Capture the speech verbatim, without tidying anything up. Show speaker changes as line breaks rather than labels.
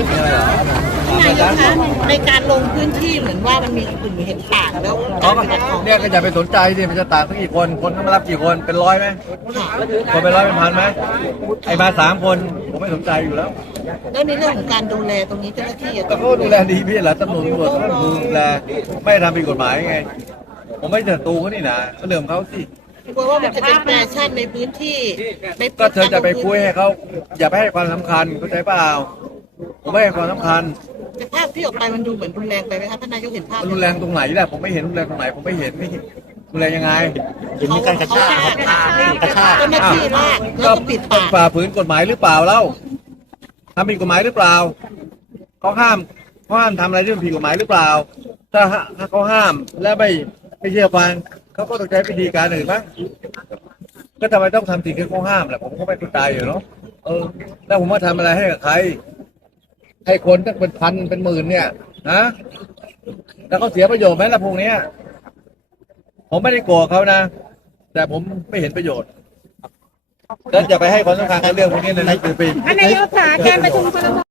มีอะไรเหรอ
นายกคะในการลงพื้นที่เหมือนว่ามันมีกลุ่มเห็นต่างแล้ว
เขาก็เนี่ยก็อย่าไปสนใจดิมันจะต่างสักกี่คนคนก็มารับกี่คนเป็นร้อยไหมคนเป็นร้อยเป็นพันไหมไอ้มาสามคนผมไม่สนใจอยู่แล้ว
แล้วในเรื่องของการดูแลตรงนี้เจ้าหน้าที่
แต่เขาดูแลดีพี่แหละตำรวจตำรวจเขาดูแลไม่ทำผิดกฎหมายไงผมไม่ศัตรูเขานี่นะก็เรื่องเขาสิ
กลัวว่ามันจะเป็นแฟชั่นในพื้นที่ใน
ก็เธอจะไปคุยให้เขาอย่าไปให้ความสำคัญเข้าใจเปล่าผมไม่ให้ความสำคัญ
แต่ภาพที่ออกไปมันดูเหมือนรุนแรงไปไหมคะท่านนายกเห็นภาพ
รุนแรงตรงไหนแหละผมไม่เห็นรุนแรงตรงไหนผมไม่เห็นนี่รุนแรงยังไง
เห็นมีการกระชากครับกระชาก
เจ้าหน้าที่ลากแล้วก็ปิดปาก
ฝ่าฝืนกฎหมายหรือเปล่าเล่าทำผิดกฎหมายหรือเปล่าเขาห้ามเขาห้ามทำอะไรที่มันผิดกฎหมายหรือเปล่า ถ้าถ้าเขาห้ามแล้วไม่ไม่เชื่อฟังเขาก็ต้องใช้วิธีการอื่นบ้างก็ทำไมต้องทำสิ่งที่เขาห้ามแหละผมก็ไม่เข้าใจอยู่เนาะเออแล้วผมว่าทำอะไรให้กับใครให้คนตั้งเป็นพันเป็นหมื่นเนี่ยนะแล้วเขาเสียประโยชน์ไหมล่ะพวกเนี้ยผมไม่ได้โกรธเขานะ แต่ผมไม่เห็นประโยชน์แล้วจะไปให้ความสำคัญกับเรื่องพวกนี้เลยนะคือไป
ท่านนายกค่ะการประชุมครม